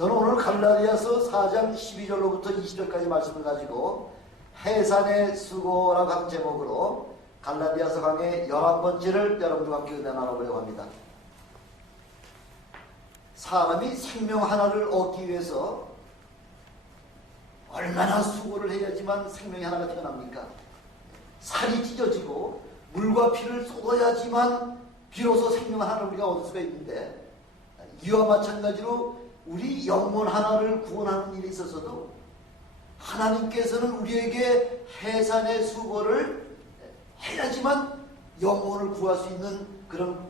저는 오늘 갈라디아서 4장 12절로부터 20절까지 말씀을 가지고 해산의 수고라고 하는 제목으로 갈라디아서 강의 11번째를 여러분들과 함께 은혜 나눠보려고 합니다. 사람이 생명 하나를 얻기 위해서 얼마나 수고를 해야지만 생명이 하나가 태어납니까? 살이 찢어지고 물과 피를 쏟아야지만 비로소 생명 하나를 우리가 얻을 수가 있는데, 이와 마찬가지로 우리 영혼 하나를 구원하는 일에 있어서도 하나님께서는 우리에게 해산의 수고를 해야지만 영혼을 구할 수 있는 그런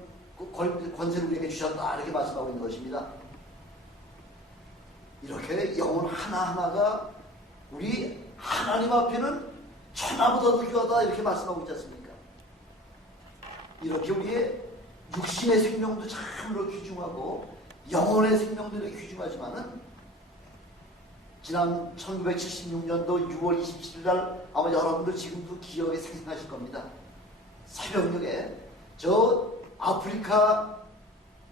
권세를 우리에게 주셨다, 이렇게 말씀하고 있는 것입니다. 이렇게 영혼 하나하나가 우리 하나님 앞에는 천하보다도 귀하다, 이렇게 말씀하고 있지 않습니까? 이렇게 우리의 육신의 생명도 참으로 귀중하고 영혼의 생명도 이렇게 귀중하지만은, 지난 1976년도 6월 27일 날 아마 여러분들 지금도 기억에 생생하실 겁니다. 새벽녘에 저 아프리카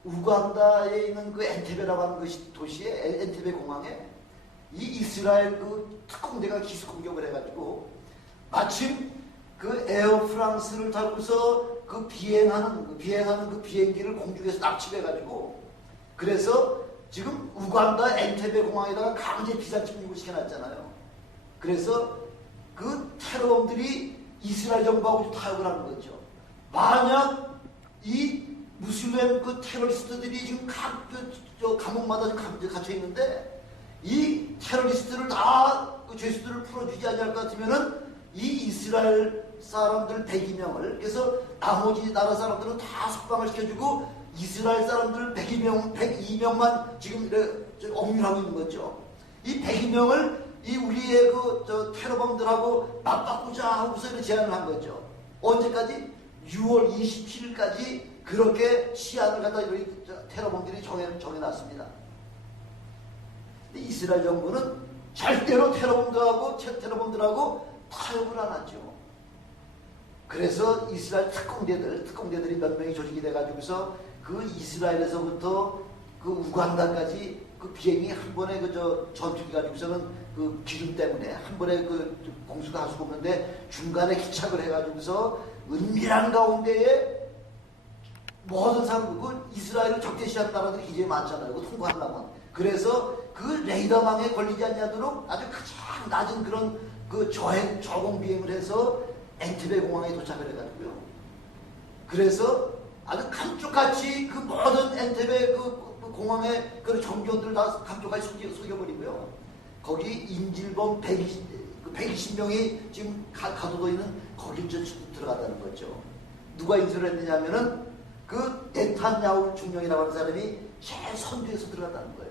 우간다에 있는 그 엔테베라고 하는 그 도시에, 엔테베 공항에 이 이스라엘 그 특공대가 기습 공격을 해가지고 마침 그 에어 프랑스를 타고서 그 비행하는 그 비행기를 공중에서 납치해가지고, 그래서 지금 우간다 엔테베 공항에다가 강제 비자 착륙을 시켜놨잖아요. 그래서 그 테러범들이 이스라엘 정부하고 타협을 하는 거죠. 만약 이 무슬림 그 테러리스트들이 지금 감옥마다 갇혀 있는데, 이 테러리스트를 다 그 죄수들을 풀어주지 않을 것 같으면은 이 이스라엘 사람들 102명을, 그래서 나머지 나라 사람들은 다 석방을 시켜주고 이스라엘 사람들 102명만 지금 억류하고 있는 거죠. 이 102명을 이 우리의 그 테러범들하고 맞바꾸자 하고서 이렇게 제안을 한 거죠. 언제까지? 6월 27일까지 그렇게 시한을 갖다 우리 테러범들이 정해놨습니다. 이스라엘 정부는 절대로 테러범들하고 타협을 안 하죠. 그래서 이스라엘 특공대들이 몇 명이 조직이 돼가지고서 그 이스라엘에서부터 그 우간다까지 그 비행이 한 번에 전투기 가지고서는 그 기름 때문에 한 번에 그 공수가 할 수가 없는데 중간에 기착을 해가지고서 은밀한 가운데에 모든 사람, 그 이스라엘을 적대시하는 나라들이 굉장히 많잖아요. 그 통과하려면. 그래서 그 레이더망에 걸리지 않도록 아주 가장 낮은 그런 그 저공 비행을 해서 엔테베 공항에 도착을 해가지고요. 그래서 아주 감쪽같이 그 모든 엔테베 그 공항에 그 정교원들 다 감쪽같이 속여버리고요. 거기 인질범 120명이 지금 가둬져 있는 거길 들어갔다는 거죠. 누가 인수를 했느냐 하면은 그 네탄야후 중령이라고 하는 사람이 제일 선두에서 들어갔다는 거예요.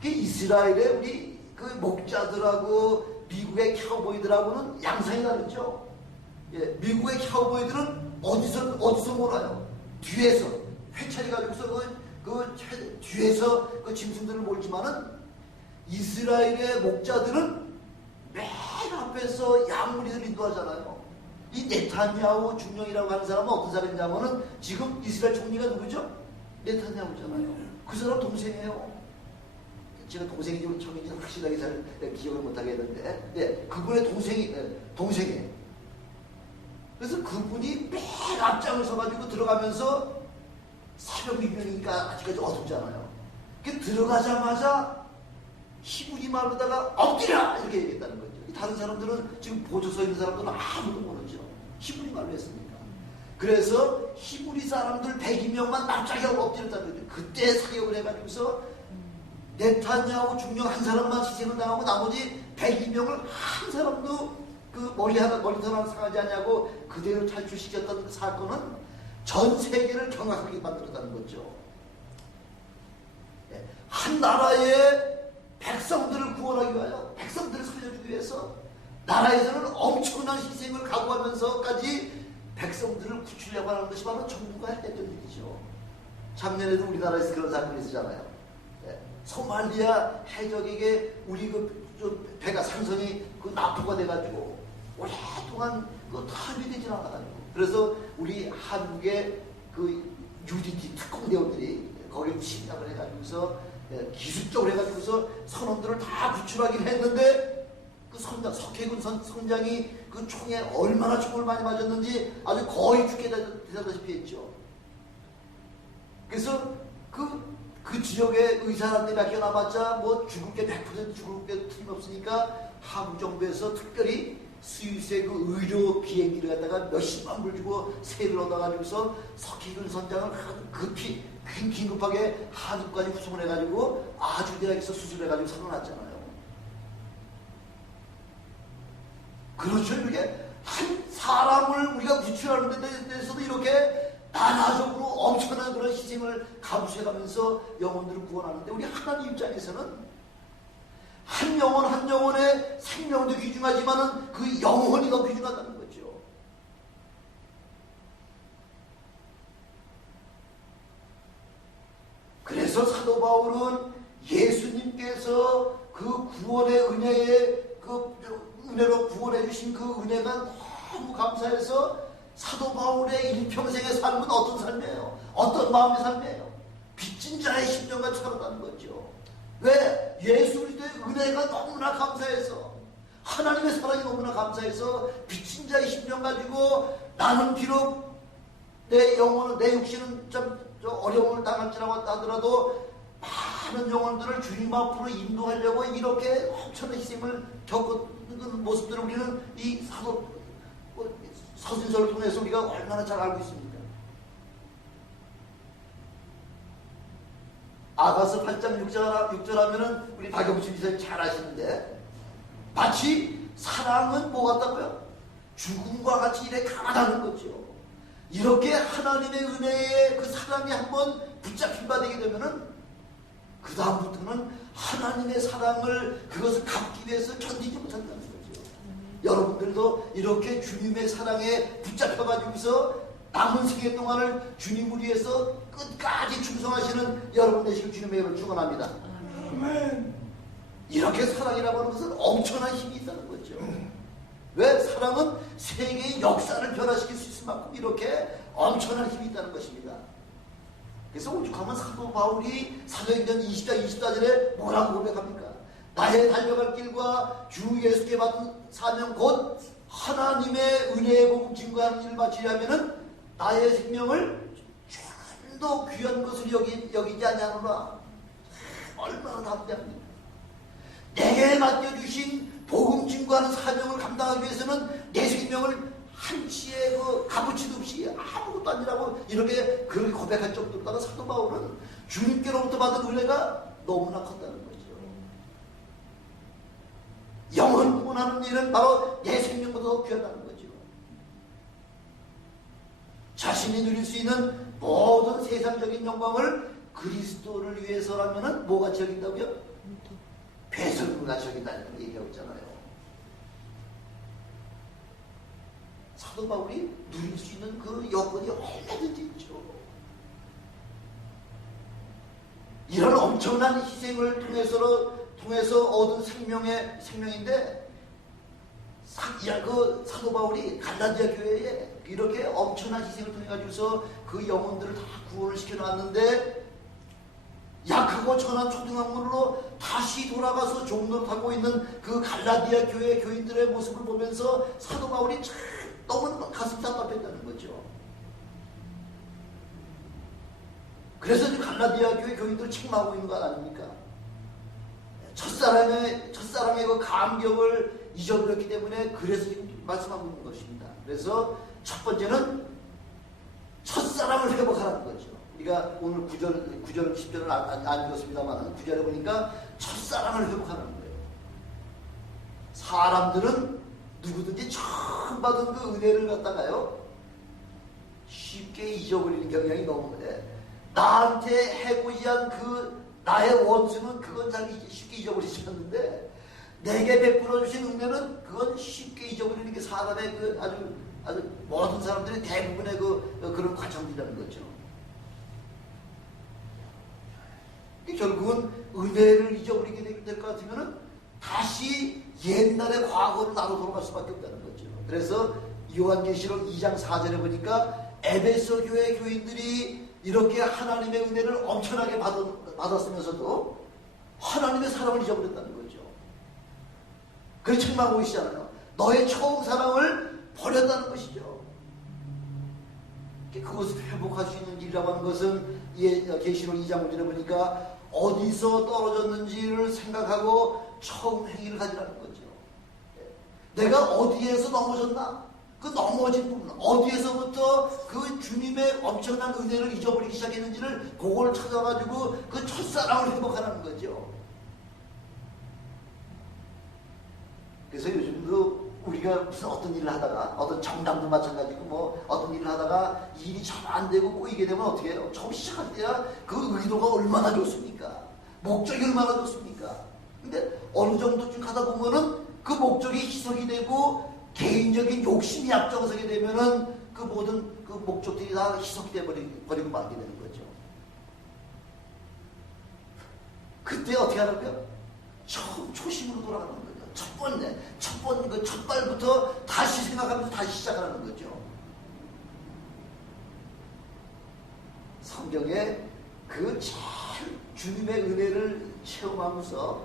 그 이스라엘의 우리 그 목자들하고 미국의 카우보이들하고는 양상이 다르죠. 예, 미국의 카우보이들은 어디서 몰아요? 뒤에서 회차리 가지고서 뒤에서 그 짐승들을 몰지만은 이스라엘의 목자들은 맨 앞에서 양무리를 인도하잖아요. 이 네탄야후 중령이라고 하는 사람은 어떤 사람이냐면은 지금 이스라엘 총리가 누구죠? 네탄야후잖아요. 그 사람 동생이에요. 제가 동생인지 형인지 확실하게 잘 기억을 못하겠는데, 네, 그분의 동생이에요. 그래서 그분이 맨 앞장을 서가지고 들어가면서 새벽 미명이니까 아직까지 어둡잖아요. 들어가자마자 히브리 말로다가 엎드려! 이렇게 얘기했다는 거죠. 다른 사람들은 지금 보조 서 있는 사람들은 아무도 모르죠. 히브리 말로 했으니까. 그래서 히브리 사람들 102명만 납작이 하고 엎드렸다는 거죠. 그때 사격을 해가지고서 네탄야후 중령 한 사람만 희생을 당하고 나머지 102명을 한 사람도 그 머리털 하나 상하지 않냐고 그대로 탈출시켰던 그 사건은 전 세계를 경악하게 만들었다는 거죠. 한 나라의 백성들을 구원하기 위하여, 백성들을 살려주기 위해서 나라에서는 엄청난 희생을 각오하면서까지 백성들을 구출하려고 하는 것이 바로 정부가 했던 일이죠. 작년에도 우리나라에서 그런 사건이 있었잖아요. 소말리아 해적에게 우리 배가 상선이 납포가 돼가지고 오랫동안 타협이 되지 않아가지고, 그래서 우리 한국의 그 UDT 특공대원들이 거기를 침략을 해가지고서 기술적으로 해가지고서 선원들을 다 구출하긴 했는데 그 선장, 석해군 선장이 그 총에 얼마나 총을 많이 맞았는지 아주 거의 죽게 되다시피 했죠. 그래서 그 지역에 의사한테 맡겨놔봤자 뭐 죽을 게 100% 죽을 게 틀림없으니까 한국 정부에서 특별히 스위스의 그 의료 비행기를 갖다가 몇십만 불 주고 세를 얻어가지고서 석희균 선장을 급히 긴급하게 한국까지 후송을 해가지고 아주 대학에서 수술해가지고 살아났잖아요. 그렇죠. 이렇게 한 사람을 우리가 구출하는 데 대해서도 이렇게 나라적으로 엄청난 그런 희생을 감수해가면서 영혼들을 구원하는데 우리 하나님 입장에서는 한 영혼 한 영혼의 생명도 귀중하지만은 그 영혼이 더 귀중하다는 거죠. 그래서 사도 바울은 예수님께서 그 구원의 은혜에 그 은혜로 구원해 주신 그 은혜가 너무 감사해서 사도 바울의 일평생의 삶은 어떤 삶이에요? 어떤 마음의 삶이에요? 빚진 자의 심정같이 살았다는 거죠. 왜? 예수 그리스도의 은혜가 너무나 감사해서 하나님의 사랑이 너무나 감사해서 빚진 자의 심정 가지고 나는 비록 내 영혼은 내 육신은 좀 어려움을 당할지라고 하더라도 많은 영혼들을 주님 앞으로 인도하려고 이렇게 엄청난 희생을 겪은 모습들을 우리는 이 서신서를 통해서 우리가 얼마나 잘 알고 있습니다. 아가서 8장 6절 하면은 우리 박영수 기자님 잘 아시는데 마치 사랑은 뭐 같다고요? 죽음과 같이 이래 강하다는 거죠. 이렇게 하나님의 은혜에 그 사랑이 한번 붙잡힌 바 되게 되면은 그 다음부터는 하나님의 사랑을 그것을 갚기 위해서 견디지 못한다는 거죠. 여러분들도 이렇게 주님의 사랑에 붙잡혀가지고서 남은 생애 동안을 주님을 위해서 끝까지 충성하시는 여러분 되시길 주님의 이름으로 축원합니다. 아멘. 이렇게 사랑이라고 하는 것은 엄청난 힘이 있다는 거죠. 왜? 사랑은 세계의 역사를 변화시킬 수 있을 만큼 이렇게 엄청난 힘이 있다는 것입니다. 그래서 오죽하면 사도 바울이 사도행전 20장 24절에 뭐라고 고백합니까? 나의 달려갈 길과 주 예수께 받은 사명 곧 하나님의 은혜의 복음 증거하는 일을 마치려면은 나의 생명을 좀 더 귀한 것을 여기지 아니하노라. 얼마나 담대합니까? 내게 맡겨주신 복음 증거하는 사명을 감당하기 위해서는 내 생명을 한치의 그 값어치도 없이 아무것도 아니라고 이렇게 그렇게 고백할 정도로다가 사도 바울은 주님께로부터 받은 은혜가 너무나 컸다는 거죠. 영혼 구원하는 일은 바로 내 생명보다 더 귀하다는 거죠. 자신이 누릴 수 있는 모든 세상적인 영광을 그리스도를 위해서라면은 뭐같이 여긴다고요? 배설물같이 여긴다는 얘기하고 있잖아요. 사도 바울이 누릴 수 있는 그 여건이 얼마든지 있죠. 이런 엄청난 희생을 통해서 얻은 생명인데 그 사도 바울이 갈라디아 교회에 이렇게 엄청난 희생을 통해 가지고서 그 영혼들을 다 구원을 시켜놨는데 약하고 천한 초등학문으로 다시 돌아가서 종로를 하고 있는 그 갈라디아 교회 교인들의 모습을 보면서 사도 바울이 참 너무 가슴 답답했다는 거죠. 그래서 지금 갈라디아 교회 교인들을 책망하고 있는 거 아닙니까? 첫사랑의 그 감격을 잊어버렸기 때문에 그래서 지금 말씀하고 있는 것입니다. 그래서 첫 번째는 첫사랑을 회복하라는 거죠. 우리가 오늘 9절 10절을 안 읽었습니다만 9절에 보니까 첫사랑을 회복하라는 거예요. 사람들은 누구든지 처음 받은 그 은혜를 갖다가요 쉽게 잊어버리는 경향이 너무 나한테 해고지한 그 나의 원수는 그건 잘 쉽게 잊어버리지 않는데 내게 베풀어 주신 은혜는 그건 쉽게 잊어버리는 게 사람의 그 아주 모든 사람들이 대부분의 그런 과정이라는 거죠. 결국은 은혜를 잊어버리게 될 것 같으면은 다시 옛날의 과거로 나로 돌아갈 수밖에 없다는 거죠. 그래서 요한계시록 2장 4절에 보니까 에베소 교회 교인들이 이렇게 하나님의 은혜를 엄청나게 받았으면서도 하나님의 사랑을 잊어버렸다는 거죠. 그래서 책망하고 계시잖아요. 너의 처음 사랑을 버렸다는 것이죠. 그것을 회복할 수 있는 일이라고 하는 것은 계시록 2장 5절에 보니까 어디서 떨어졌는지를 생각하고 처음 행위를 가지라는 거죠. 내가 어디에서 넘어졌나? 그 넘어진 부분, 어디에서부터 그 주님의 엄청난 은혜를 잊어버리기 시작했는지를 그걸 찾아가지고 그 첫사랑을 회복하라는 거죠. 그래서 요즘도 우리가 무슨 어떤 일을 하다가, 어떤 정당도 마찬가지고 뭐 어떤 일을 하다가 일이 잘 안 되고 꼬이게 되면 어떻게 해요? 처음 시작할 때야 그 의도가 얼마나 좋습니까? 목적이 얼마나 좋습니까? 근데 어느 정도쯤 가다 보면은 그 목적이 희석이 되고 개인적인 욕심이 앞장서게 되면은 그 모든 그 목적들이 다 희석이 돼버리고 말게 되는 거죠. 그때 어떻게 하라고요? 처음 초심으로 돌아가는 거죠. 첫 발부터 다시 생각하면서 다시 시작하는 거죠. 성경에 그 주님의 은혜를 체험하면서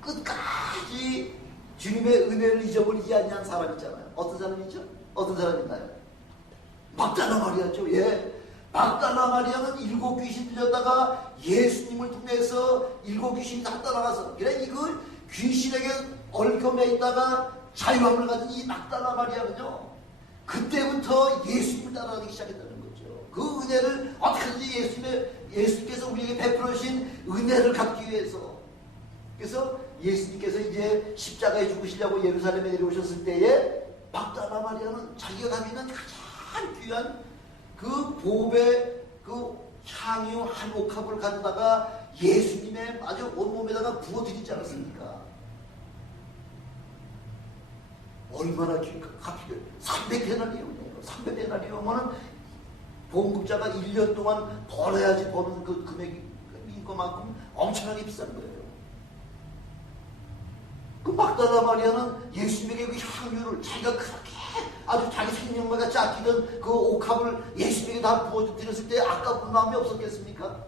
끝까지 주님의 은혜를 잊어버리지 않는 사람 있잖아요. 어떤 사람이죠? 어떤 사람 있나요? 막달라 마리아죠. 예. 막달라 마리아는 7 귀신 들렸다가 예수님을 통해서 7 귀신이 다 떠나가서, 그래 이거 귀신에게 얽혀매 있다가 자유함을 가진 이 막달라 마리아는요, 그때부터 예수님을 따라가기 시작했다는 거죠. 그 은혜를 어떻게든지 예수님께서 우리에게 베풀어 주신 은혜를 갖기 위해서. 그래서 예수님께서 이제 십자가에 죽으시려고 예루살렘에 내려오셨을 때에 막달라 마리아는 자기가 가지고 있는 가장 귀한 그 보배, 그 향유 한 옥합을 가져다가 예수님의 아주 온몸에다가 부어드리지 않았습니까? 얼마나 값이 300데나리온이에요. 300데나리온은 보험국자가 1년 동안 벌어야지 버는 그 금액인 것만큼 엄청나게 비싼 거예요. 그 막달라 마리아는 예수님에게 그 향유를 자기가 그렇게 아주 자기 생명과 같이 아끼던 그 옥합을 예수님에게 다 부어드렸을 때 아까운 마음이 없었겠습니까?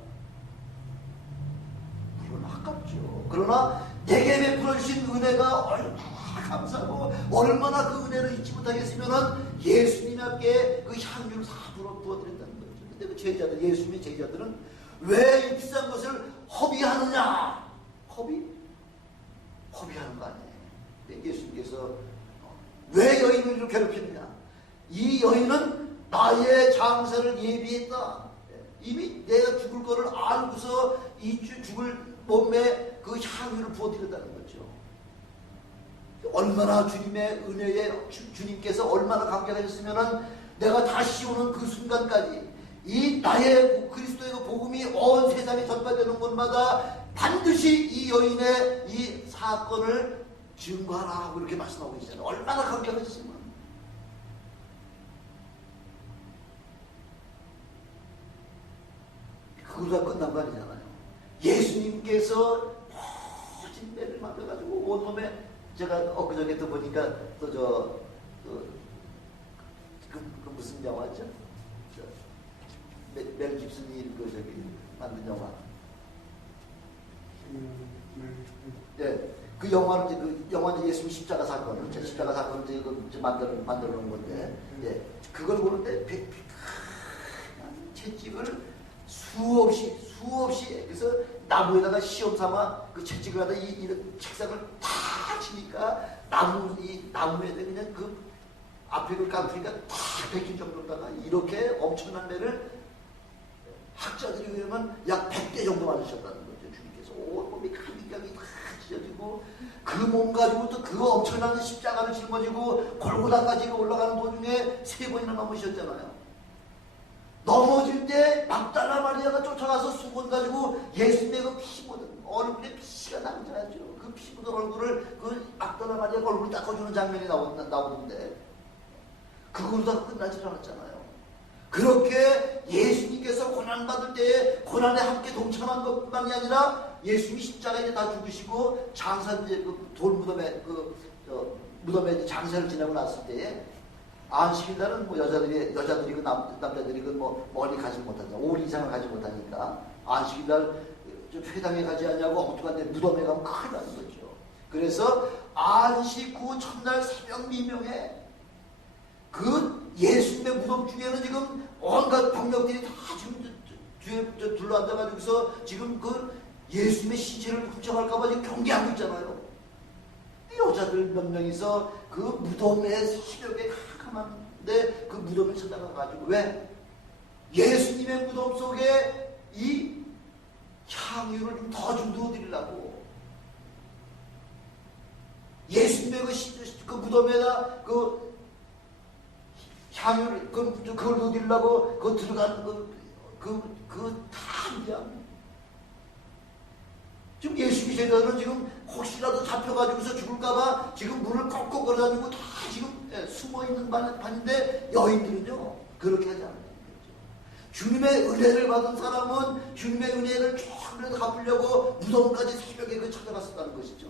물론 아깝죠. 그러나 내게 베풀어 주신 은혜가 얼마나 감사하고 얼마나 그 은혜를 잊지 못하겠으면 예수님 앞에 그 향유를 다 부어드린다는 거죠. 근데 그 제자들, 예수님의 제자들은 왜 이 비싼 것을 허비하느냐? 허비하는 거 아니에요. 예수님께서 왜 여인을 괴롭히느냐? 이 여인은 나의 장사를 예비했다. 이미 내가 죽을 거를 알고서 이 죽을 몸에 그 향유를 부어드렸다는 거죠. 얼마나 주님의 은혜에 주님께서 얼마나 감격하셨으면은 내가 다시 오는 그 순간까지 이 나의 그리스도의 복음이 온 세상에 전파되는 곳마다 반드시 이 여인의 이 사건을 증거하라 하고 이렇게 말씀하고 계시잖아요. 얼마나 감격하셨으면. 그거가 끝난 거 아니잖아요. 예수님께서 모진 배를 만들어가지고 온몸에, 제가 엊그저께 또 보니까 또 그 무슨 영화죠? 멜 깁슨이 그 저기 만든 영화. 네, 그 영화는 이제 그 영화는 예수님 십자가 사건을, 십자가 사건을 이제 만들어 놓은 건데, 예, 그걸 보는데 채찍을 수없이 그래서 나무에다가 시험 삼아 그 채찍을 하다 이런 책상을 다 치니까 나무에 그냥 그 앞에 그 깡통이가 다 베낀 정도다가 이렇게 엄청난 매를 학자들이 의하면 약 100개 정도 맞으셨다는 거죠. 주님께서 온몸이 감각이 다 찢어지고 그 몸 가지고 또 그 엄청난 십자가를 짊어지고 골고다까지 올라가는 도중에 3번이나 넘으셨잖아요. 넘어질 때 막달라 마리아가 쫓아가서 수건 가지고 예수님의 그 피 묻은 얼굴에 피가 남자죠. 그 피 묻은 얼굴을 그 막달라 마리아가 얼굴을 닦아주는 장면이 나오는데 그걸로 다 끝나지 않았잖아요. 그렇게 예수님께서 고난받을 때에 고난에 함께 동참한 것뿐만이 아니라 예수님이 십자가에 다 죽으시고 장사 이제 그 돌무덤에 무덤에 장사를 지내고 났을 때에 안식일날은 뭐 여자들이고 남자들이고 뭐 멀리 가지 못하죠. 5일 이상을 가지 못하니까 안식일날 회당에 가지 않냐고 엉뚱한데 무덤에 가면 큰일 나는 거죠. 그래서 안식 후 첫날 새벽 미명에 그 예수님의 무덤 중에는 지금 온갖 병력들이 다 지금 뒤에 둘러앉아가지고서 지금 그 예수님의 시체를 훔쳐갈까봐 지금 경계하고 있잖아요. 여자들 몇 명이서 그 무덤의 새벽에 캄캄한데 그 무덤을 찾아가가지고 왜? 예수님의 무덤 속에 이 향유를 좀 더 좀 넣어드리려고 예수님의 그 무덤에다 그 향유를 그걸 넣어드리려고 그 들어가는 그 탐장 지금 예수님께서는 지금 혹시라도 잡혀가지고서 죽을까봐 지금 문을 꺽꺽 걸어다니고 다 지금 숨어있는 반인데 여인들은요 그렇게 하지 않아요. 주님의 은혜를 받은 사람은 주님의 은혜를 조금이라도 갚으려고 무덤까지 새벽에 그 찾아갔었다는 것이죠.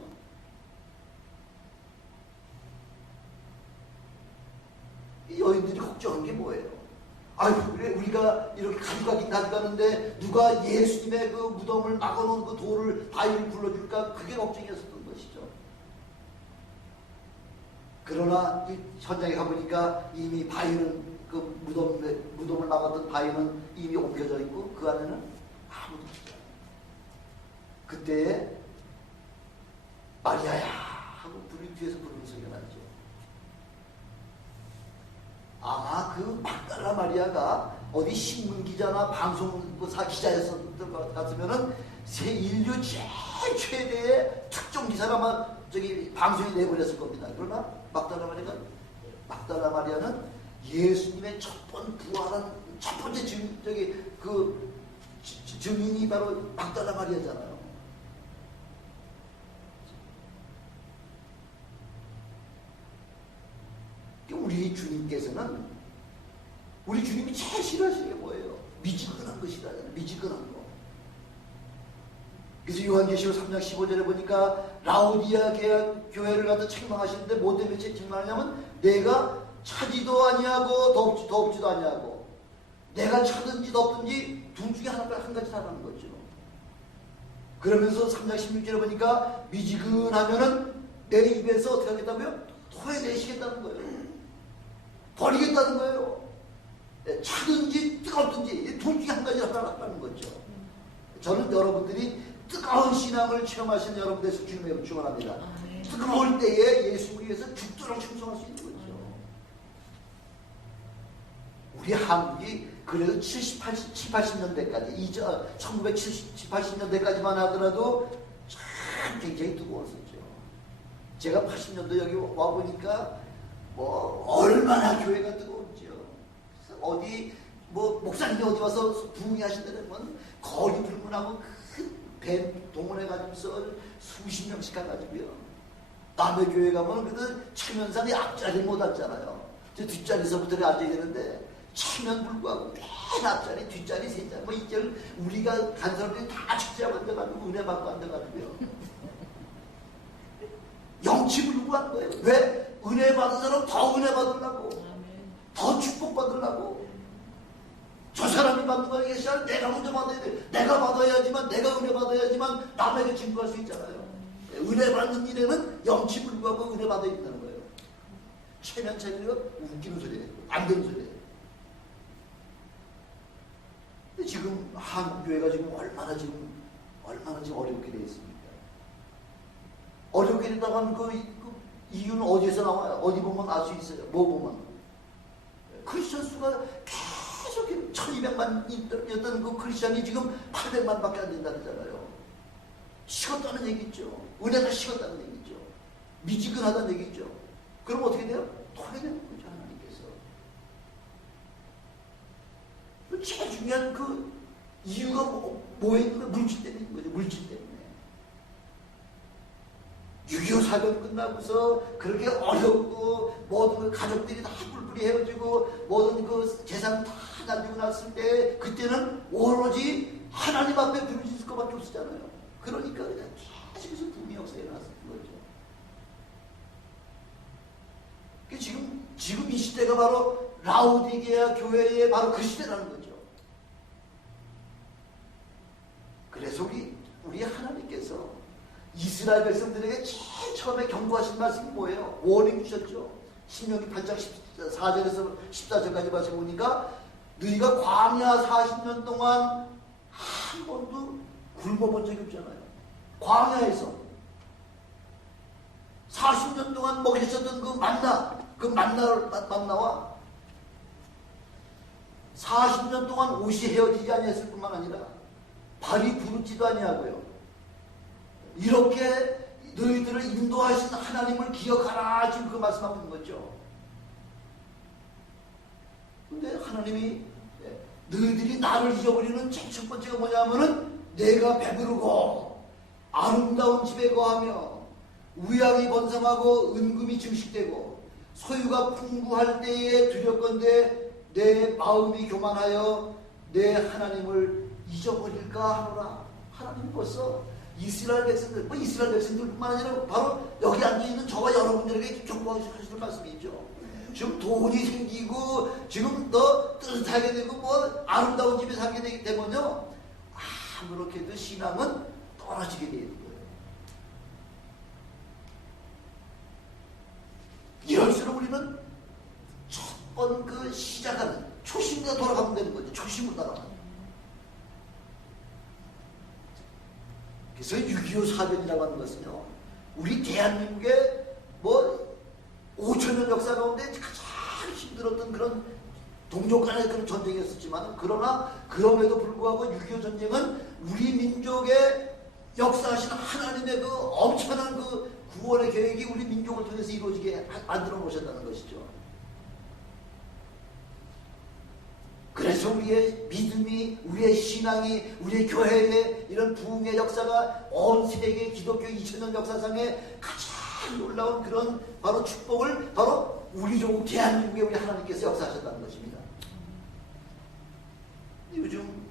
이 여인들이 걱정한 게 뭐예요? 아유, 그래, 우리가 이렇게 가져가는데 누가 예수님의 그 무덤을 막아놓은 그 돌을, 바위를 불러줄까? 그게 걱정이었었던 것이죠. 그러나 이 현장에 가보니까 이미 바위는 그 무덤을 막았던 바위는 이미 옮겨져 있고 그 안에는 아무도 없어요. 그때 마리아야 하고 뒤에서 부르는 소리가 났죠. 아마 그 막달라 마리아가 어디 신문 기자나 방송사 기자였었던 것 같으면은 세 인류 제일 최대의 특종 기사라만 저기 방송이 내버렸을 겁니다. 그러나 막달라 마리아는 예수님의 부활한 첫 번째 증인이 바로 막달라 마리아잖아요. 우리 주님께서는 우리 주님이 제일 싫어하시는 게 뭐예요? 미지근한 것이라잖아요. 미지근한 거. 그래서 요한계시록 3장 15절에 보니까 라오디아 교회를 갖다 책망하시는데 뭐 때문에 책망하냐면 내가 차지도 아니하고 덥지도 아니하고 내가 차든지 덥든지 둘 중에 한 가지 하라는 거죠. 그러면서 3장 16절에 보니까 미지근하면은 내 입에서 어떻게 하겠다고요? 토해내시겠다는 거예요. 버리겠다는 거예요. 차든지 뜨겁든지 둘 중에 한 가지 하라는 거죠. 저는 여러분들이 뜨거운 신앙을 체험하신 여러분들에서 주님의 축원합니다. 뜨거울 때에 예수를 위해서 죽도록 충성할 수 있는 거죠. 우리 한국이 그래도 70, 80년대까지 1970, 80년대까지만 하더라도 참 굉장히 뜨거웠었죠. 제가 80년도 여기 와보니까 뭐 얼마나 교회가 뜨거운지요. 어디 뭐 목사님이 어디 와서 부흥회 하신다면 거리 불문하고 큰 배 동원해가지고서 수십 명씩 가가지고요. 남의 교회 가면 그래도 체면상에 앞자리 못 앉잖아요. 저 뒷자리서부터 앉아야 되는데 체면 불구하고 맨 앞자리 뒷자리 세자리 뭐 이절 우리가 간 사람들이 다 축제하고 앉아가지고 은혜 받고 앉아가지고요. 영치 불구한 거예요. 왜? 은혜 받은 사람 더 은혜 받으려고, 더 축복 받으려고. 저 사람이 받는 거에 계시면 내가 먼저 받아야 돼. 내가 받아야지만, 내가 은혜 받아야지만 남에게 증거할 수 있잖아요. 은혜 받는 일에는 영치 불구하고 은혜 받아야 된다는 거예요. 체면체면이가 웃기는 소리예요. 안 되는 소리예요. 근데 지금 한국교회가 지금 얼마나 지금 어렵게 되어 있습니까? 어렵게 된다고 하면 그 이유는 어디에서 나와요? 어디 보면 알 수 있어요. 뭐 보면? 크리스천 수가 계속 1200만이었던 그 크리스천이 지금 800만밖에 안 된다는 거잖아요. 식었다는 얘기죠. 은혜가 식었다는 얘기죠. 미지근하다는 얘기죠. 그럼 어떻게 돼요? 토해내는 거죠, 하나님께서. 제일 중요한 그 이유가 뭐에 있는 거예요? 물질 때문에 있는 거죠. 물질 때문에. 6.25 사건 끝나고서 그렇게 어렵고 모든 가족들이 다 뿔뿔이 헤어지고 모든 그 재산 다 가지고 났을 때 그때는 오로지 하나님 앞에 부르짖을 것밖에 없었잖아요. 그러니까 그냥 계속해서 붐이 역사에 일어났던 거죠. 지금 이 시대가 바로 라오디게아 교회의 바로 그 시대라는 거죠. 그래서 우리 우리 하나님께서 이스라엘 백성들에게 제일 처음에 경고하신 말씀이 뭐예요? 워닝 주셨죠. 신명기 8장 14절에서 14절까지 말씀 보니까 너희가 광야 40년 동안 한 번도 굶어본 적이 없잖아요. 광야에서 40년 동안 먹이셨던 그 만나와 40년 동안 옷이 헤어지지 아니했을 뿐만 아니라 발이 부르지도 아니하고요. 이렇게 너희들을 인도하신 하나님을 기억하라, 지금 그 말씀하고 있는 거죠. 근데 하나님이 너희들이 나를 잊어버리는 제일 첫 번째가 뭐냐면은 내가 배부르고 아름다운 집에 거하며 우양이 번성하고 은금이 증식되고 소유가 풍부할 때에 두렵건대 내 마음이 교만하여 내 하나님을 잊어버릴까 하노라. 하나님이 벌써 이스라엘 백성들, 이스라엘 백성들뿐만 아니라 바로 여기 앉아있는 저와 여러분들에게 경고하시는 말씀이 있죠. 지금 돈이 생기고 지금 너 뜨뜻하게 되고 뭐 아름다운 집에 살게 되기 때문에요, 아무렇게도 신앙은 떨어지게 되는 거예요. 이럴수록 우리는 첫 번 그 시작하는 초심으로 돌아가면 되는 거죠. 초심으로 돌아가면. 그래서 6.25 사변이라고 하는 것은요, 우리 대한민국의 뭐 5천년 역사 가운데 가장 힘들었던 그런 동족 간의 그런 전쟁이었었지만, 그러나 그럼에도 불구하고 6.25 전쟁은 우리 민족의 역사하신 하나님의 그 엄청난 그 구원의 계획이 우리 민족을 통해서 이루어지게 만들어 놓으셨다는 것이죠. 그래서 우리의 믿음이, 우리의 신앙이, 우리의 교회의 이런 부흥의 역사가 온 세계 기독교 2000년 역사상에 가장 놀라운 그런 바로 축복을 바로 우리 조국 대한민국에 우리 하나님께서 역사하셨다는 것입니다. 요즘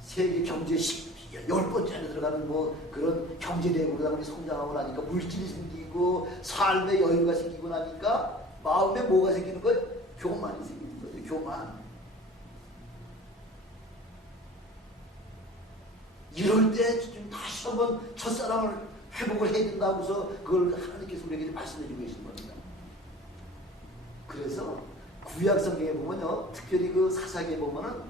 세계 경제 10번째 안에 들어가는 뭐 그런 경제대국으로 우리 성장하고 나니까 물질이 생기고 삶의 여유가 생기고 나니까 마음에 뭐가 생기는 거예요? 교만이 생기는 거죠. 교만. 이럴 때 좀 다시 한번 첫사랑을 회복을 해야 된다고서 그걸 하나님께서 우리에게 말씀해 주고 계신 겁니다. 그래서 구약 성경에 보면요, 특별히 그 사사기에 보면은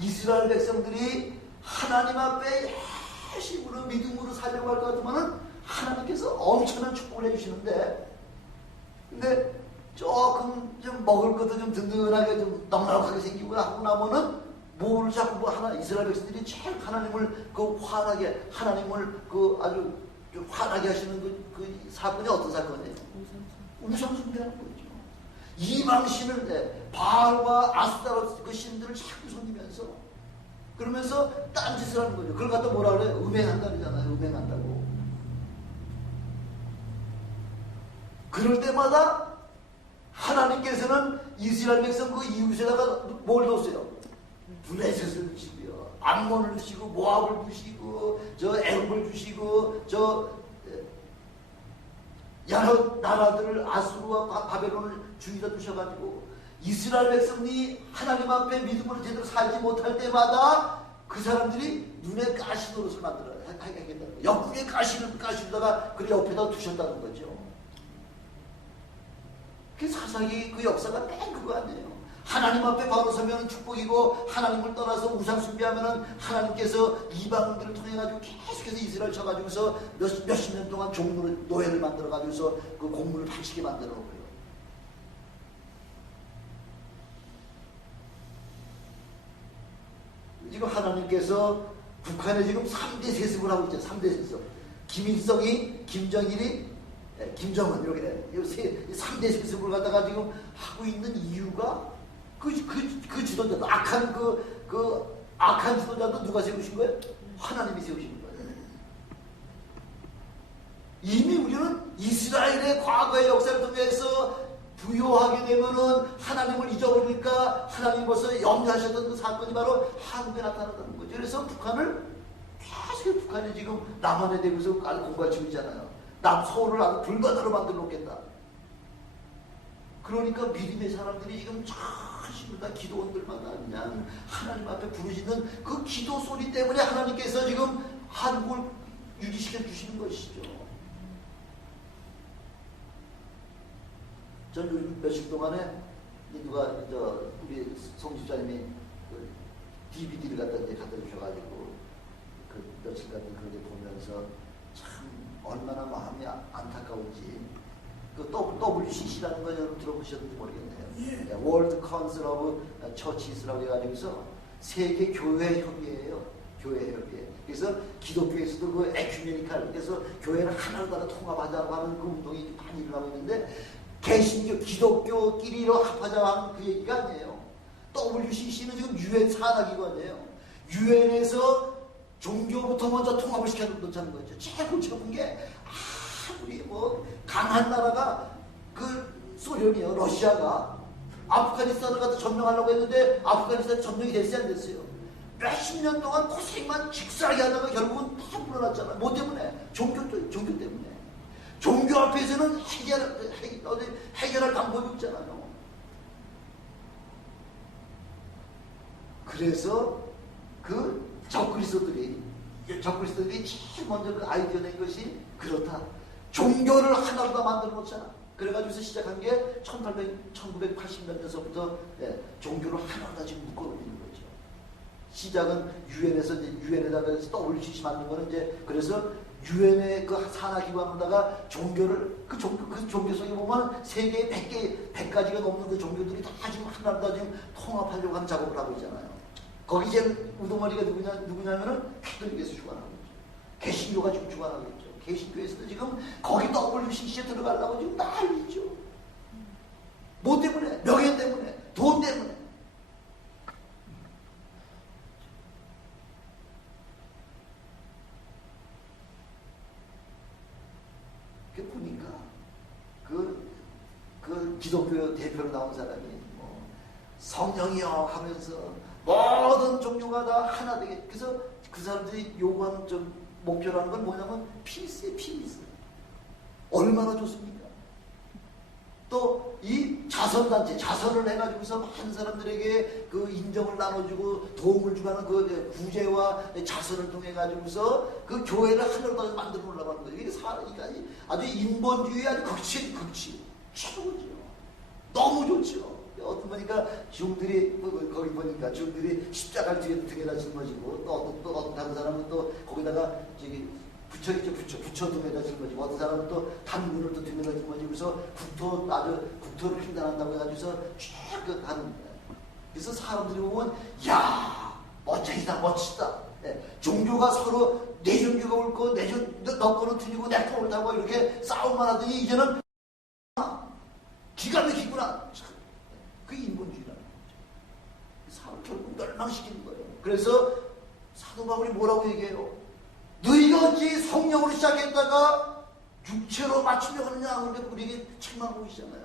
이스라엘 백성들이 하나님 앞에 열심으로 믿음으로 살려고 할 것 같으면은 하나님께서 엄청난 축복을 해주시는데, 근데 조금 좀 먹을 것도 좀 든든하게 좀 넉넉하게 생기고 하고 나면은 뭘 자꾸 뭐 하나 이스라엘 백성들이 제일 하나님을 그 화나게, 하나님을 그 아주 좀 화나게 하시는 그 사건이 어떤 사건이에요? 우상숭배라는 거죠. 이방신을 바알과 아스타로 그 신들을 자꾸 섬기면서 그러면서 딴짓을 하는 거죠. 그걸 갖다 뭐라 그래요? 음행한다잖아요. 음행한다고. 그럴 때마다 하나님께서는 이스라엘 백성 그 이웃에다가 뭘 넣었어요? 블레셋을 주시고요, 암몬을 주시고, 모압을 주시고, 저 애굽을 주시고, 저 여러 나라들을 아수르와 바벨론을 주위다 두셔가지고 이스라엘 백성이 하나님 앞에 믿음으로 제대로 살지 못할 때마다 그 사람들이 눈에 가시 노릇을 만들어야 하겠다는 거예요. 옆구리에 가시로다가 그 옆에다 두셨다는 거죠. 그 사사기 그 역사가 맨 그거 아니에요. 하나님 앞에 바로 서면 축복이고, 하나님을 떠나서 우상 숭배하면은 하나님께서 이방들을 통해 가지고 계속해서 이스라엘 쳐가지고서 몇십 년 동안 노예를 만들어 가지고서 그 곡물을 바치게 만들어 놓고요. 지금 하나님께서 북한에 지금 3대 세습을 하고 있죠. 3대 세습. 김일성이, 김정일이, 김정은, 이렇게 3대 세습을 갖다가 지금 하고 있는 이유가 그 지도자도 악한 지도자도 누가 세우신 거예요? 하나님이 세우신 거예요. 이미 우리는 이스라엘의 과거의 역사를 통해서 부요하게 되면은 하나님을 잊어버릴까, 하나님 벌써 염려하셨던 그 사건이 바로 한국에 나타났다는 거죠. 그래서 북한을 계속 북한이 지금 남한에 대고서 공갈치고 있잖아요. 서울을 아주 불바다로 만들어 놓겠다. 그러니까 믿음의 사람들이 지금 전부 다 기도원들마다 그냥 하나님 앞에 부르시는 그 기도 소리 때문에 하나님께서 지금 한국을 유지시켜 주시는 것이죠. 전 요즘 며칠 동안에 누가 우리 송 집사님이 그 DVD를 갖다 주셔가지고 그 며칠간 그렇게 보면서 참 얼마나 마음이 안타까운지. 그 WCC라는 거 여러분 들어보셨는지 모르겠네요. 예. World Council of Churches라고 해가지고서 세계 교회 협의회예요. 교회 협의회. 그래서 기독교에서도 그 에큐메니칼, 그래서 교회를 하나로 통합하자고 하는 그 운동이 많이 일어나고 있는데, 개신교 기독교끼리로 합하자고 하는 그 얘기가 아니에요. WCC는 지금 유엔 산하기관이에요. 유엔에서 종교부터 먼저 통합을 시켜놓자는 거죠. 제일 골치 아픈 게 우리 뭐 강한 나라가 그 소련이요, 러시아가 아프가니스탄을 갖다 점령하려고 했는데 아프가니스탄이 점령이 됐어요, 안 됐어요? 몇십 년 동안 고생만 직사하게 하다가 결국은 다 물러났잖아요. 뭐 때문에? 종교 때문에. 종교 앞에서는 해결할 방법이 없잖아요. 그래서 그 적그리스도들이 제일 먼저 그 아이디어 낸 것이 그렇다. 종교를 하나로 다 만들어 놓자. 그래가지고서 시작한 게 1980년대서부터 종교를 하나로 다 지금 묶어놓는 거죠. 시작은 유엔에서 유엔에다가 WCC 만든 거는 이제 그래서 유엔의 그 산하기관에다가 종교를 그 종교 속에 보면 세계에 100가지가 넘는 그 종교들이 다 지금 하나로 다 지금 통합하려고 하는 작업을 하고 있잖아요. 거기 제일 우두머리가 누구냐면은 캐톨릭에서 주관하고 있죠. 개신교가 지금 주관하고 있죠. 개신교에서도 지금 거기 WCC에 들어가려고 지금 난리죠. 뭐 때문에? 명예 때문에, 돈 때문에. 그 보니까 그 기독교 대표로 나온 사람이 뭐 성령이여 하면서 모든 종교가 다 하나 되게. 그래서 그 사람들이 요구하는 좀 목표라는 건 뭐냐면 피스예요, 피스. 얼마나 좋습니까? 또 이 자선단체, 자선을 해가지고서 많은 사람들에게 그 인정을 나눠주고 도움을 주가는 그 구제와 자선을 통해가지고서 그 교회를 하나로 더 만들어 놓으려고 하는 거예요. 이게 사람이까지 아주 인본주의 아주 극치. 최고죠. 너무 좋죠. 어떤 보니까 중들이 거기 보니까 중들이 십자가를 등에다 짊어지고 또 어떤 다른 사람은 또 거기다가 저기 부처 등에다 짊어지고 어떤 사람은 또 단군을 또 등에다 짊어지고서 국토를 횡단한다고 해가지고서 쭉 하는 거예요. 그래서 사람들이 보면 야 멋지다. 종교가 서로 내 종교가 옳고 너 거는 틀리고 내 거 옳다고 이렇게 싸움만 하더니 이제는 기가 막히구나. 그게 인본주의라는 거죠. 사람 결국 멸망시키는 거예요. 그래서 사도 바울이 뭐라고 얘기해요? 너희가 어찌 성령으로 시작했다가 육체로 맞추려 하느냐. 그런데 우리에게 책망하고 있잖아요.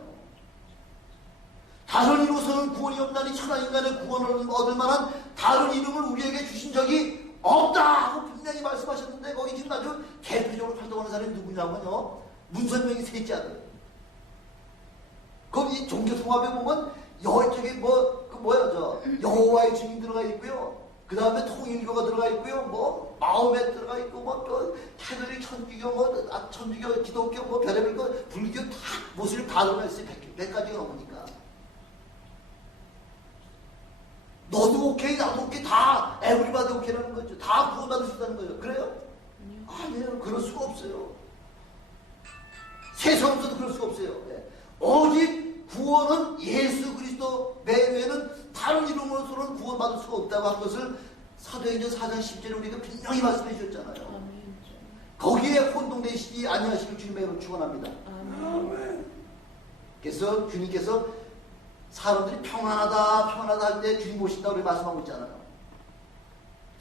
다른 이로서는 구원이 없나니 천하 인간의 구원을 얻을 만한 다른 이름을 우리에게 주신 적이 없다 하고 분명히 말씀하셨는데 거기 지금 아주 대표적으로 활동하는 사람이 누구냐면요, 문선명이 셋째 아들. 거기 종교 통합에 보면 여쪽에 여호와의 증인 들어가 있고요. 그 다음에 통일교가 들어가 있고요. 뭐 마호메 들어가 있고 뭐 또 캐톨릭, 천주교, 천주교, 기독교, 뭐 별의별 거, 불교 다 모습이 다 들어가 있어요. 100가지가 넘으니까. 너도 오케이, 나도 오케이, 다 에브리바디 오케이라는 거죠. 다 구원받을 수 있다는 거죠. 그래요? 아니에요. 그럴 수가 없어요. 세상 없어도 그럴 수가 없어요. 오직 구원은 예수 그리스도 외에는 다른 이름으로서는 구원받을 수가 없다고 한 것을 사도행전 4장 10절에 우리가 분명히 말씀해 주셨잖아요. 거기에 혼동되시지 아니하시길 주님의 축원합니다. 그래서 주님께서 사람들이 평안하다 할 때 주님 오신다고 우리 말씀하고 있잖아요.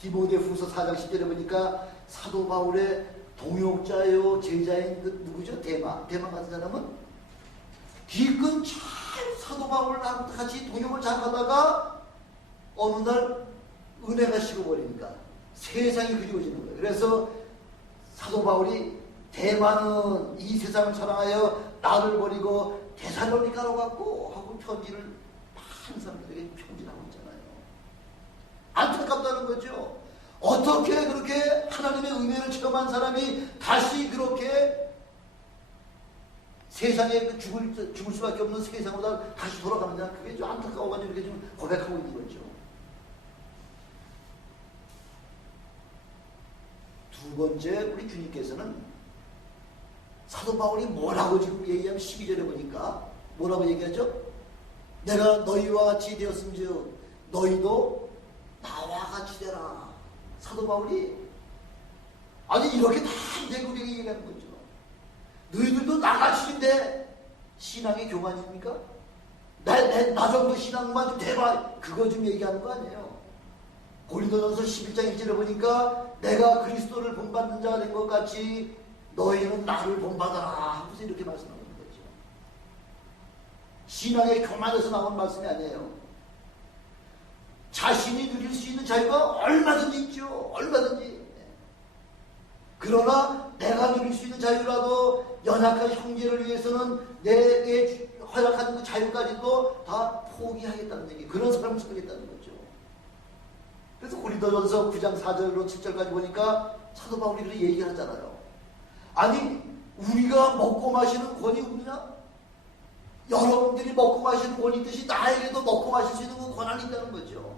디모데후서 4장 10절에 보니까 사도 바울의 동역자요 제자인 그 누구죠? 대마 같은 사람은 뒤끝 잘 사도 바울과 같이 동역을 잘 하다가 어느 날 은혜가 식어버리니까 세상이 그리워지는 거예요. 그래서 사도 바울이 대만은 이 세상을 사랑하여 나를 버리고 데살로니가로 갔고 하고 편지를 많은 사람들에게 편지를 하고 있잖아요. 안타깝다는 거죠. 어떻게 그렇게 하나님의 은혜를 체험한 사람이 다시 그렇게 세상에 죽을 수밖에 없는 세상으로 다시 돌아가느냐? 그게 좀 안타까워가지고 이렇게 좀 고백하고 있는 거죠. 두 번째, 우리 주님께서는 사도 바울이 뭐라고 지금 얘기하면 12절에 보니까 뭐라고 얘기하죠? 내가 너희와 같이 되었음즉 너희도 나와 같이 되라. 사도 바울이 아니 이렇게 다 대구리게 얘기하는 거죠. 너희들도 나같이인데 신앙의 교만입니까? 나 정도 신앙만 좀 대봐. 그거 좀 얘기하는 거 아니에요. 고린도전서 11장 1절에 보니까 내가 그리스도를 본받는 자가 된 것 같이 너희는 나를 본받아라 하면서 이렇게 말씀하는 거죠. 신앙의 교만에서 나온 말씀이 아니에요. 자신이 누릴 수 있는 자유가 얼마든지 있죠. 얼마든지. 그러나 내가 누릴 수 있는 자유라도 연약한 형제를 위해서는 내게 허락하는 그 자유까지도 다 포기하겠다는 얘기. 그런 사람을 찾겠다는 거죠. 그래서 고린도전서 9장 4절로 7절까지 보니까 사도 바울이 그렇게 얘기하잖아요. 아니 우리가 먹고 마시는 권이 없느냐? 여러분들이 먹고 마시는 권이 있듯이 나에게도 먹고 마실 수 있는 그 권한이 있다는 거죠.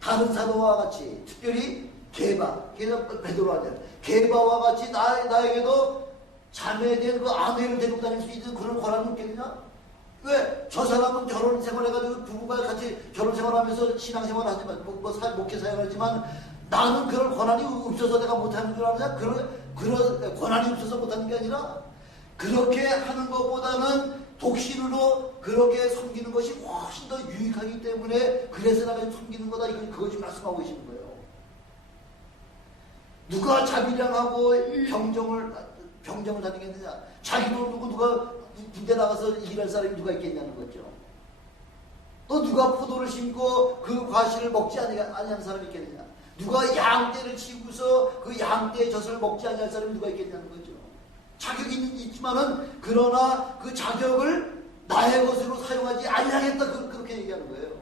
다른 사도와 같이 특별히 걔는 베드로 아니야. 게바와 같이 나에게도 자매된 그 아내를 데리고 다닐 수 있는 그런 권한이 없겠느냐? 왜? 저 사람은 결혼 생활해가지고 부부가 같이 결혼 생활하면서 신앙생활 하지만 목회 사역하지만 나는 그런 권한이 없어서 내가 못하는 줄 아느냐? 그런 권한이 없어서 못하는 게 아니라 그렇게 하는 것보다는 독신으로 그렇게 섬기는 것이 훨씬 더 유익하기 때문에 그래서 나가 섬기는 거다. 그거 지금 말씀하고 계시는 거예요. 누가 자비량하고 병정을 다니겠느냐? 자기도 누가 군대 나가서 일할 사람이 누가 있겠냐는 거죠. 또 누가 포도를 심고 그 과실을 먹지 아니하는 사람이 있겠느냐? 누가 양떼를 치고서 그 양떼의 젖을 먹지 아니할 사람이 누가 있겠냐는 거죠. 자격이 있지만은 그러나 그 자격을 나의 것으로 사용하지 아니하겠다. 그렇게 얘기하는 거예요.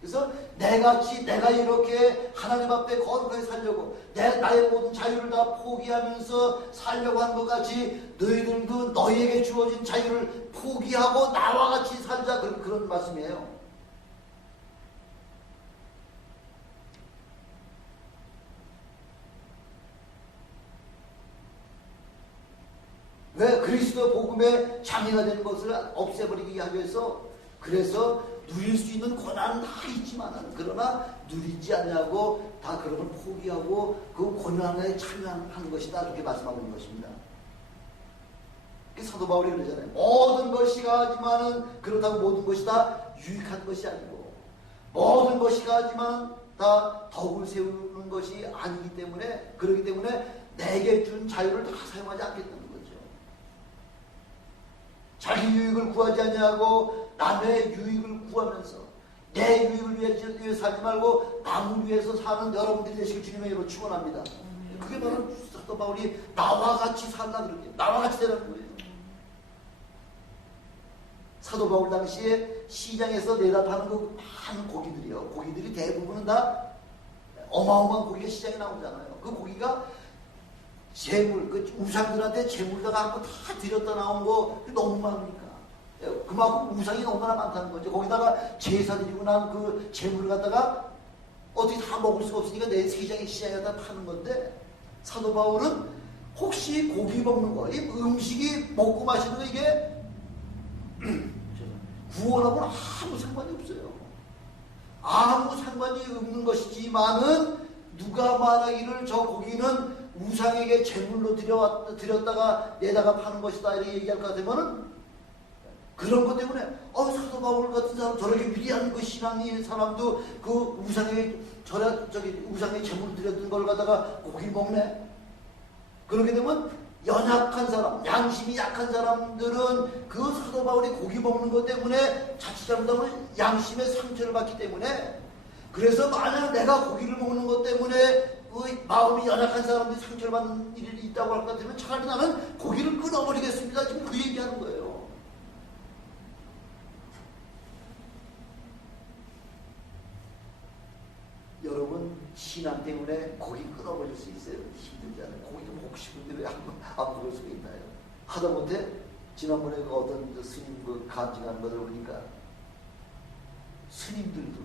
그래서 내가 이렇게 하나님 앞에 거룩하게 살려고 나의 모든 자유를 다 포기하면서 살려고 한 것 같이 너희들도 너희에게 주어진 자유를 포기하고 나와 같이 살자. 그런 말씀이에요. 왜? 그리스도 복음의 장애가 되는 것을 없애버리기 위해서 그래서 누릴 수 있는 권한은 다 있지만 그러나 누리지 않냐고 다 그런 걸 포기하고 그 권한에 참여하는 것이다. 이렇게 말씀하고 있는 것입니다. 사도 바울이 그러잖아요. 모든 것이 가지만은 그렇다고 모든 것이 다 유익한 것이 아니고 모든 것이 가지만 다 덕을 세우는 것이 아니기 때문에 그렇기 때문에 내게 준 자유를 다 사용하지 않겠다는 거죠. 자기 유익을 구하지 아니하고 남의 유익을 구하면서 내 유익을 위해 살지 말고 남을 위해서 사는 여러분들이 되시길 주님의 이름으로 축원합니다. 그게 바로 사도 바울이 나와 같이 살라 그렇게 나와 같이 되라는 거예요. 사도 바울 당시에 시장에서 내다 파는 그 많은 고기들이요. 고기들이 대부분은 다 어마어마한 고기가 시장에 나오잖아요. 그 고기가 재물, 그 우상들한테 재물다가 한번 다 들였다 나온 거 너무 많으니까. 그만큼 우상이 너무나 많다는 거죠. 거기다가 제사 드리고 난 그 재물을 갖다가 어떻게 다 먹을 수가 없으니까 내 세상의 시장에다 파는 건데 사도 바울은 혹시 고기 먹는 거, 이 음식이 먹고 마시는 거 이게 구원하고는 아무 상관이 없어요. 아무 상관이 없는 것이지만은 누가 말하기를 저 고기는 우상에게 제물로 드렸다가 내다가 파는 것이다 이렇게 얘기할 것 같으면은 그런 것 때문에 사도 바울 같은 사람 저렇게 위대한 그 신앙의 사람도 그 우상에 우상에 제물을 드렸던 걸 갖다가 고기 먹네. 그렇게 되면 연약한 사람, 양심이 약한 사람들은 그 사도 바울이 고기 먹는 것 때문에 자칫 잘못하면 양심의 상처를 받기 때문에 그래서 만약 내가 고기를 먹는 것 때문에 그 마음이 연약한 사람들이 상처를 받는 일이 있다고 할 것 같으면 차라리 나는 고기를 끊어버리겠습니다. 지금 그 얘기하는 거예요. 여러분 신앙 때문에 고기 끊어버릴 수 있어요. 힘들잖아요. 고기가 먹고 싶은데 왜 안 먹을 수가 있나요? 하다못해 지난번에 그 어떤 스님 그 간증하는 것을 보니까 스님들도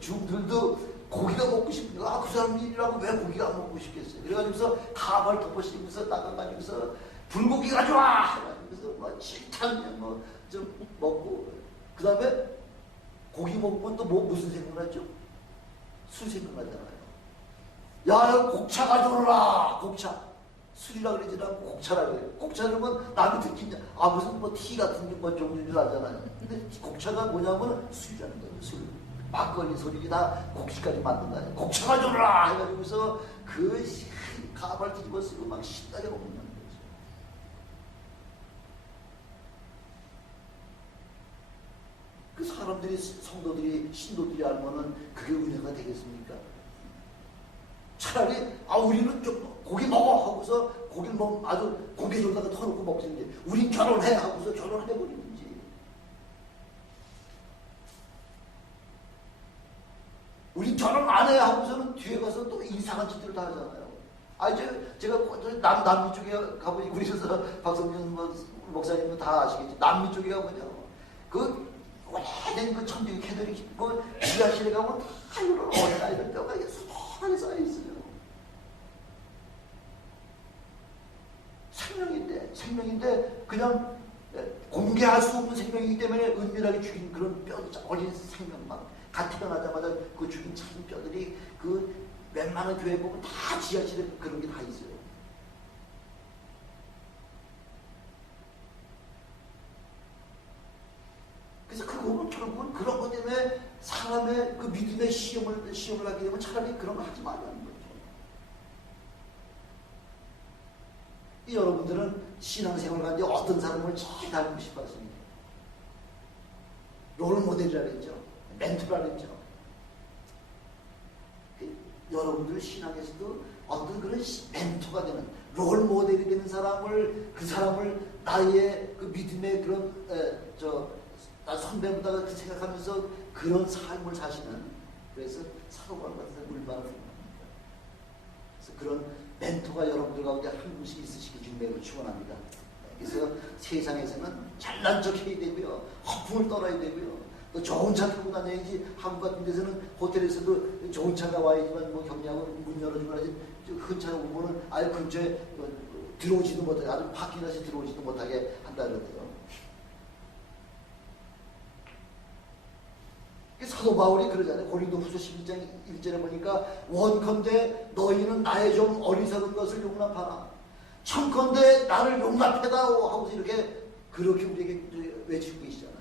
중들도 고기가 먹고 싶으니까 그 사람 일이라고 왜 고기가 안 먹고 싶겠어요. 그래가지고서 가발 덮어씌우면서 닦아가지고서 불고기 가져와! 해가지고서 뭐 칠탄 뭐좀 먹고 그 다음에 고기 먹으면 또 뭐 무슨 생각을 하죠? 술 생각나잖아요. 야, 곡차 가져오라! 곡차. 술이라 그러지 않고 곡차라 그래요. 곡차를 뭐 남이 듣기냐. 무슨 뭐 티 같은 게 뭐 종류인 줄 알잖아요. 근데 곡차가 뭐냐면 술이라는 거죠. 술. 막걸리 소리가 다 곡식까지 만든다. 곡차 가져오라! 해가지고서 그 가발 뒤집어 쓰고 막 신나게 먹는 거죠. 그 사람들이, 성도들이, 신도들이 알면은 그게 은혜가 되겠습니까? 차라리 우리는 좀 고기 먹어 하고서 고기를 아주 고기 졸다가 터놓고 먹든지 우린 결혼해 하고서 결혼을 해버리든지. 우린 결혼 안 해 하고서는 뒤에 가서 또 이상한 짓들을 다 하잖아요. 제가 남미 쪽에 가보니 우리 박성준 목사님은 다 아시겠지. 남미 쪽에 가보냐 그 오래된 그 천주교 캐톨릭 그 지하실에 가면 다 이런 어린 아이들 뼈가 이게 수많이 쌓여있어요. 생명인데 그냥 공개할 수 없는 생명이기 때문에 은밀하게 죽인 그런 뼈, 어린 생명만 같이 태어나자마자 그 죽인 작은 뼈들이 그 웬만한 교회 보면 다 지하실에 그런 게 다 있어요. 그래서 그거는 결국은 그런 것 때문에 사람의 그 믿음의 시험을 하게 되면 차라리 그런 거 하지 말라는 거죠. 여러분들은 신앙생활을 하는데 어떤 사람을 제일 닮고 싶어 하십니까? 롤모델이라 그랬죠. 멘토라 그랬죠. 여러분들 신앙에서도 어떤 그런 멘토가 되는 롤모델이 되는 사람을 그 사람을 나의 그 믿음의 그런 나 선배보다 생각하면서 그런 삶을 사시는 그래서 사도바울 같은 물반을 생각합니다. 그래서 그런 멘토가 여러분들 가운데 한 분씩 있으시기 주님을 축원합니다. 그래서 세상에서는 잘난 척 해야 되고요, 허풍을 떨어야 되고요, 또 좋은 차 타고 다녀야지. 한국 같은 데서는 호텔에서도 좋은 차가 와야지만 뭐 격리하고 문 열어주면 하지 큰 차 오면은 아예 근처에 들어오지도 못하게 아주 파킹해서 들어오지도 못하게 한다 그러더라고요. 사도 바울이 그러잖아요. 고린도후서 12장 1절에 보니까 원컨대 너희는 나의 좀 어리석은 것을 용납하라. 청컨대 나를 용납해다오 하고서 그렇게 우리에게 외치고 계시잖아요.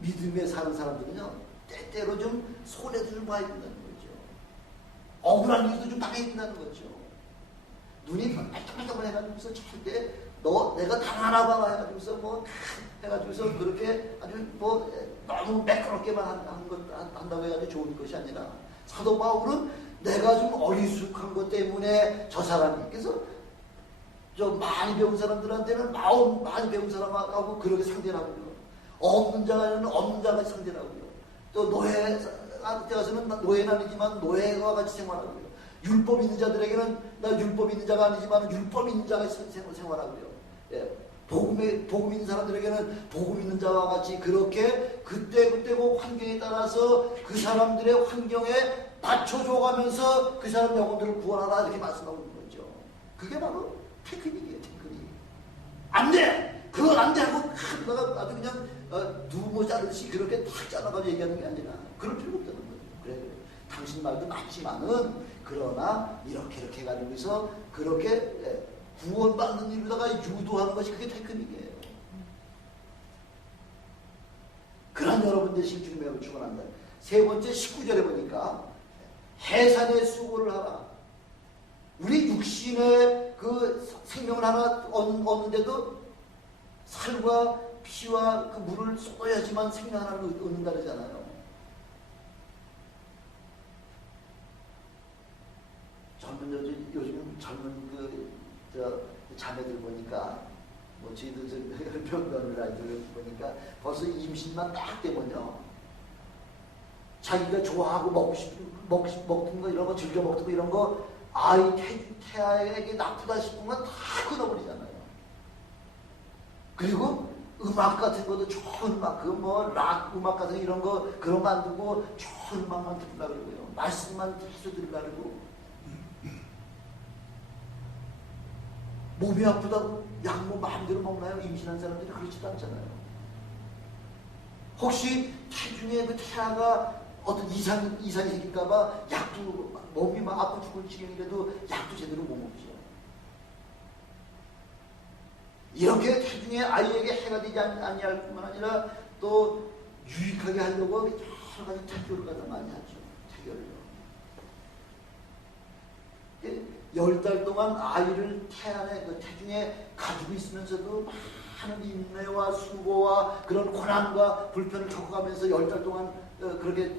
믿음에 사는 사람들은요, 때때로 좀 손해도 좀 봐야 된다는 거죠. 억울한 일도 좀 당해야 된다는 거죠. 눈이 빨딱빨딱 해가지고서 절대 내가 당하나 봐라 해가지고서 해가지고서 그렇게 아주 너무 매끄럽게만 한다고 해가지고 좋은 것이 아니라 사도 바울은 내가 좀 어리숙한 것 때문에 저 사람이 그래서 좀 많이 배운 사람들한테는 많이 배운 사람하고 그렇게 상대를 하고요. 없는 자가는 없는 자가 상대를 하고요. 또 노예한테 가서는 노예는 아니지만 노예와 같이 생활하고요. 율법 있는 자들에게는 나 율법 있는 자가 아니지만 율법 있는 자가 생활하고요. 예. 복음 있는 사람들에게는 복음 있는 자와 같이 그렇게 그때 그 환경에 따라서 그 사람들의 환경에 맞춰줘가면서 그 사람 영혼들을 구원하라 이렇게 말씀하고 있는 거죠. 그게 바로 테크닉이에요. 테크닉. 안 돼! 그건 안 돼! 하고 내가 아주 그냥 두모 자르듯이 그렇게 탁 잘라가지고 얘기하는 게 아니라 그럴 필요 없다는 거죠. 그래. 당신 말도 맞지만은 그러나 이렇게 해가지고서 그렇게 구원받는 일로다가 유도하는 것이 그게 테크닉이에요. 그런 여러분 되시길 주님의 축원합니다. 세 번째 19절에 보니까 해산의 수고를 하라. 우리 육신의 그 생명을 하나 얻는데도 살과 피와 그 물을 쏟아야지만 생명 하나를 얻는다 그러잖아요. 요즘 젊은 자매들 보니까 저희도 병변을 아이들 보니까 벌써 임신만 딱 되면요 자기가 좋아하고 먹던 거 이런 거 즐겨 먹던 거 이런 거 아이 태아에게 나쁘다 싶은 건 다 끊어버리잖아요. 그리고 음악 같은 것도 좋은 음악, 그 뭐 락 음악 같은 이런 거 그런 거 안 듣고 좋은 음악만 듣으려고 그러고요. 말씀만 계속 들으려고 그러고. 몸이 아프다고 약 뭐 마음대로 먹나요? 임신한 사람들이 그렇지도 않잖아요. 혹시 태중에 그 태아가 어떤 이상이 생길까봐 약도 몸이 막 아프 죽을 지경이라도 약도 제대로 못 먹죠. 이렇게 태중에 아이에게 해가 되지 아니할 뿐만 아니라 또 유익하게 하려고 여러 가지 태교를 갖다 많이 하죠. 태교를요. 10달 동안 아이를 태안에 그 태중에 가지고 있으면서도 많은 인내와 수고와 그런 고난과 불편을 겪어가면서 10달 동안 그렇게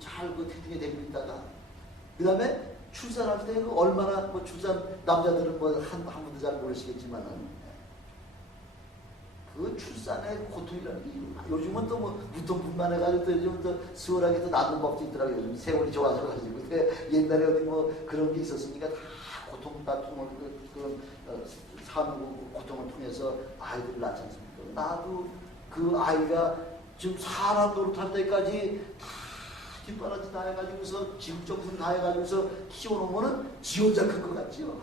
잘 그 태중에 데리고 있다가 그 다음에 출산할 때 얼마나 뭐 출산 남자들은 뭐 한 번도 잘 모르시겠지만은 그 출산의 고통이라는 게 요즘은 또 뭐 무통분만 해가지고 또 요즘은 또 수월하게 또 놔둔 법도 있더라고요. 요즘 세월이 좋아져가지고. 근데 옛날에 어디 뭐 그런 게 있었으니까 다 고통, 그런 산후 고통을 통해서 아이들을 낳지 않습니까? 나도 그 아이가 지금 사람 노릇할 때까지 다 뒷바라지 다 해가지고서 지극정성 다 해가지고서 키워놓으면은 지 혼자 큰 것 같지요.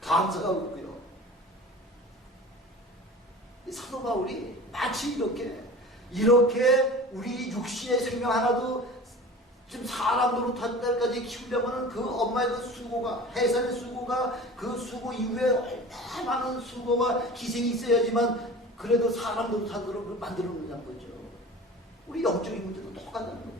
감사가 없고요. 사도 바울이 마치 이렇게 우리 육신의 생명 하나도 지금 사람 노릇할 때까지 키우려면 그 엄마의 그 수고가, 해산의 수고가, 그 수고 이후에 얼마나 많은 수고와 희생이 있어야지만 그래도 사람 노릇하도록 만들어 놓는 거죠. 우리 영적인 문제도 똑같다는 거죠.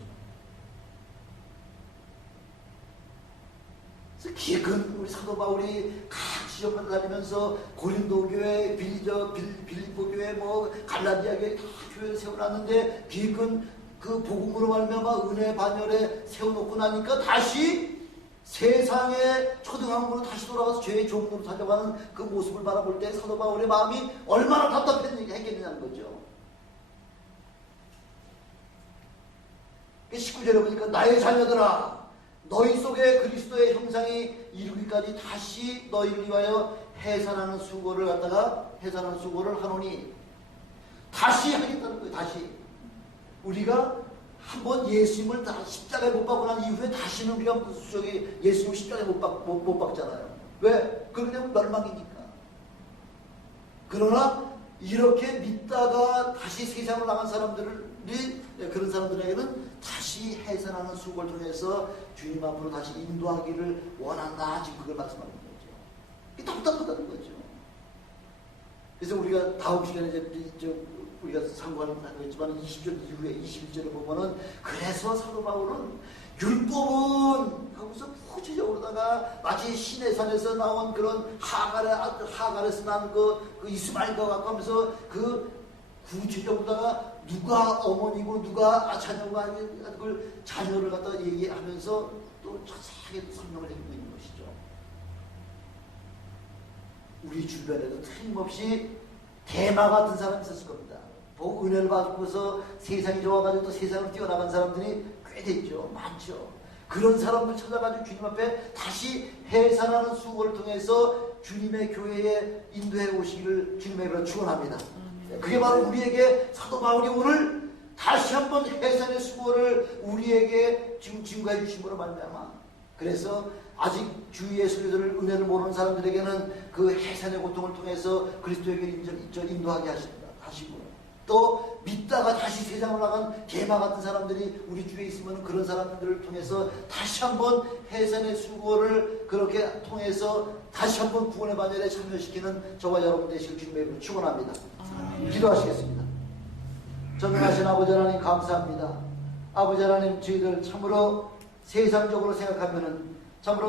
그래서 기근 우리 사도 바울이 각 지역을 다니면서 고린도 교회, 빌립보 교회, 뭐 갈라디아 교회 다 교회를 세워놨는데 기근 그 복음으로 말미암아 은혜 반열에 세워놓고 나니까 다시 세상의 초등학교로 다시 돌아가서 죄의 종으로 살려가는 그 모습을 바라볼 때 사도 바울의 마음이 얼마나 답답했겠느냐는 거죠. 19절에 보니까 나의 자녀들아 너희 속에 그리스도의 형상이 이루기까지 다시 너희를 위하여 해산하는 수고를 하노니 다시 하겠다는 거예요. 다시 우리가 한번 예수님을 다 십자가에 못 박고 난 이후에 다시는 우리가 예수님 십자가에 못 박잖아요. 왜? 그러기 때문에 멸망이니까. 그러나 이렇게 믿다가 다시 세상으로 나간 그런 사람들에게는 다시 해산하는 수고를 통해서 주님 앞으로 다시 인도하기를 원한다. 지금 그걸 말씀하는 거죠. 이게 답답하다는 거죠. 그래서 우리가 다음 시간에 이제 우리가 상고하는 거겠지만 20절 이후에 21절을 보면은 그래서 사도 바울은 율법은 거기서 구체적으로다가 마치 시내산에서 나온 그런 하갈에서 난 그 이스마엘과 같고 하면서 그 구체적으로다가 누가 어머니고 누가 자녀가 아닌 그걸 자녀를 갖다 얘기하면서 또 자세하게 설명을 해주고 있는 것이죠. 우리 주변에도 틀림없이 대마 같은 사람이 있었을 겁니다. 은혜를 받고서 세상이 좋아가지고 또 세상으로 뛰어나간 사람들이 꽤 됐죠. 많죠. 그런 사람들 찾아가지고 주님 앞에 다시 해산하는 수고를 통해서 주님의 교회에 인도해 오시기를 주님의 이름으로 축원합니다. 그게 바로 우리에게 사도 바울이 오늘 다시 한번 해산의 수고를 우리에게 지금 증거해 주심으로 말미암아. 그래서 아직 주 예수 그리스도를 은혜를 모르는 사람들에게는 그 해산의 고통을 통해서 그리스도에게 인도하게 하시고 또 믿다가 다시 세상을 나간 개마 같은 사람들이 우리 주위에 있으면 그런 사람들을 통해서 다시 한번 해산의 수고를 그렇게 통해서 다시 한번 구원의 반열에 참여시키는 저와 여러분 되시길 주님의 이름으로 축원합니다. 기도하시겠습니다. 전능하신 아버지 하나님 감사합니다. 아버지 하나님 저희들 참으로 세상적으로 생각하면은 참으로